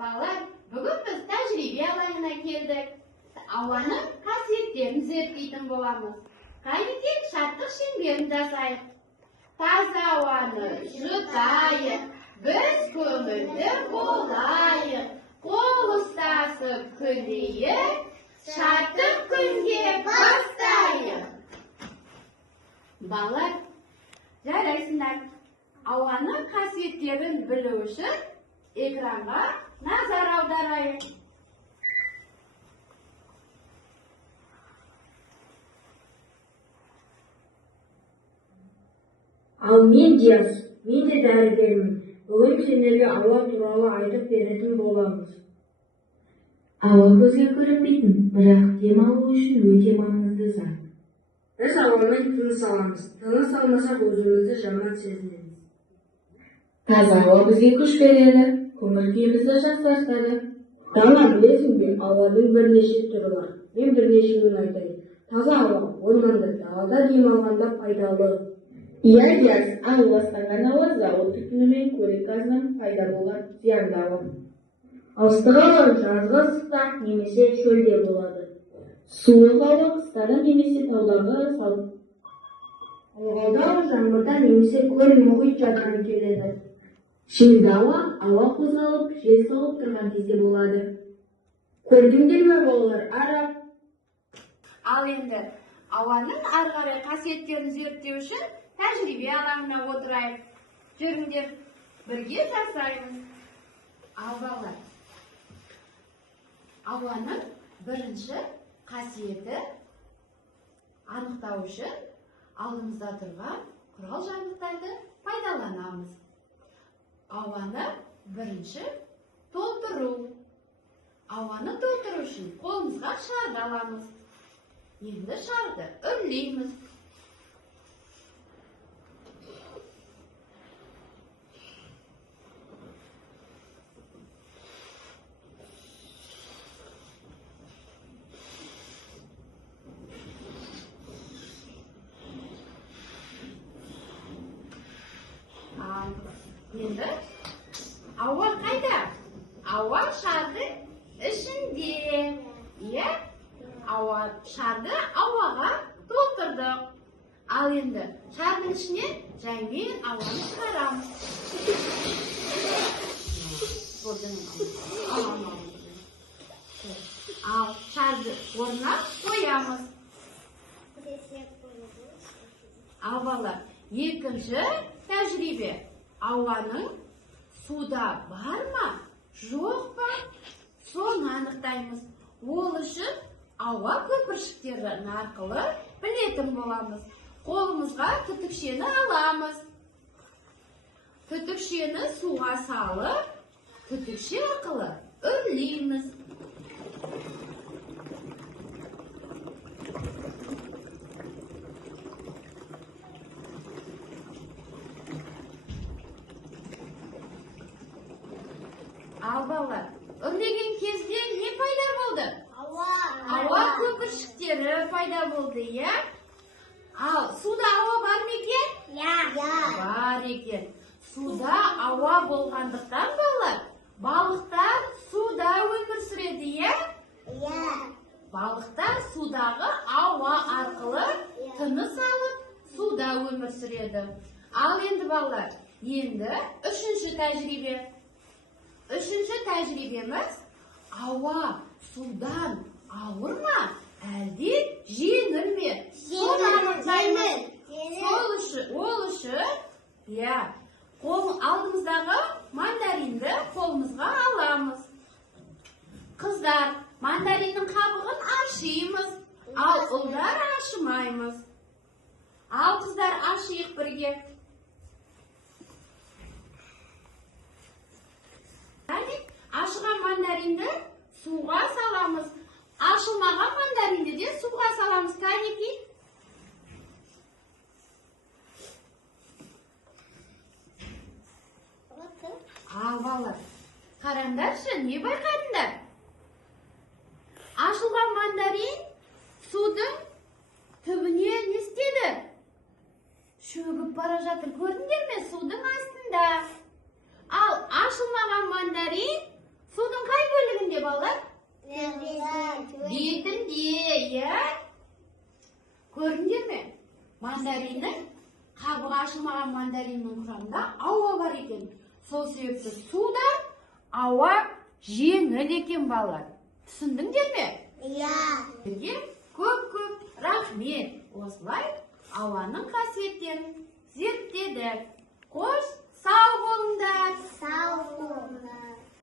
Балалар, бүгін біз тәжірибе алаңына келдік. Ауаның қасиеттерін зерттейтін боламыз. Қайнекей шаттық шеңберін жасайық. Таза ауаны жұтайық, біз көңілді болайық. Қол ұстасып күлейік, шаттық күнге бастайық. Балалар, жарайсыңдар. Ауаның қасиеттерін білу үшін экранға назар аударайық. Ал мен Диас, мен де дәрігермін. Бүгін сендерге ауа туралы айтып беретін боламыз. Ауа көзге көрінбейтін, бірақ дем алу үшін өте маңызды зат. Біз ауамен тыныс аламыз. Тыныс алмасақ өзімізді жаман сезінеміз. Таза ауа бізге күш береді, көңіл күйімізді жақсартады. Дана, білесің бе, ауаның бірнеше түрі бар. Мен бірнешеуін айтайын. Таза ауа, орманда, далада дем алғанда пайдалы. Иә, Диас, ал ластанған ауа зауыт түтінімен көлік газынан пайда болған зиянды ауа. Ыстық ауа жазғы ыстықта немесе шөлде болады. Суық ауа қыстада немесе тауларға салып. Ылғалды жаңбырда немесе көл мұхит жатқан келеді. Шөлді ауа қозғалып, жел соғып тұрған кезде болады. Көрдіңдер ме балалар, арап? Ал енді ауаның ары қарай қасиеттерін зерттеу үшін тәжірибе алаңына отырайық. Жүріңдер, бірге жасаймыз. Ал балалар, ауаның бірінші қасиеті анықтау үшін алдымызда тұрған құрал-жабдықтарды пайдаланамыз. Ауаны бірінші толтыру. Ауаны толтыру үшін қолымызға шарды аламыз. Енді шарды үрлейміз. Енді ауа қайда? Ауа шарды ішінде. Иә? Шарды ауаға толтырдық. Ал енді шардың ішіне жаймен ауаны шығарамыз. Ал шарды орнына қоямыз. Ал балалар, екінші тәжірибе. Ауаның суда бар ма, жоқ па? Соны анықтаймыз. Ол үшін ауа көпіршіктері арқылы білетін боламыз. Қолымызға түтікшені аламыз. Түтікшені суға салып, түтікше арқылы үрлейміз. Ал балалар, үрлеген кезде не пайда болды? Ауа көпіршіктері пайда болды, иә? Ал суда ауа бар ма екен? Бар екен. Суда ауа болғандықтан балалар, балықтар суда өмір сүреді, иә? Балықтар судағы ауа арқылы тыныс алып, суда өмір сүреді. Ал енді балалар, енді үшінші тәжірибе. Үшінші тәжірибеміз, ауа судан ауыр ма, әлде жеңіл ме? Соны анықтаймыз. Ол үшін, алдымыздағы мандаринді қолымызға аламыз. Қыздар, мандариннің қабығын ашимыз, ал ұлдар ашымаймыз. Ал қыздар, ашиық бірге. Ашыған мандаринді суға саламыз. Ашылмаған мандаринді де суға саламыз. Кәнекей. Ал балалар, қараңдаршы, не байқадыңдар? Ашылған мандарин судың түбіне не істеді? Шөгіп бара жатыр. Көрдіңдер ме? Судың астында. Ал ашылмаған мандарин Судың қай бөлігінде балалар? Бетінде, иә? Көрдіңдер ме? Мандариннің, қабығы ашылмаған мандариннің құрамында ауа бар екен. Сол себепті суда ауа жеңіл екен балалар. Түсіндіңдер ме? Иә. Көп рахмет. Осылай ауаның қасиеттерін зерттедік. Қош, сау болыңдар. Сау болыңдар.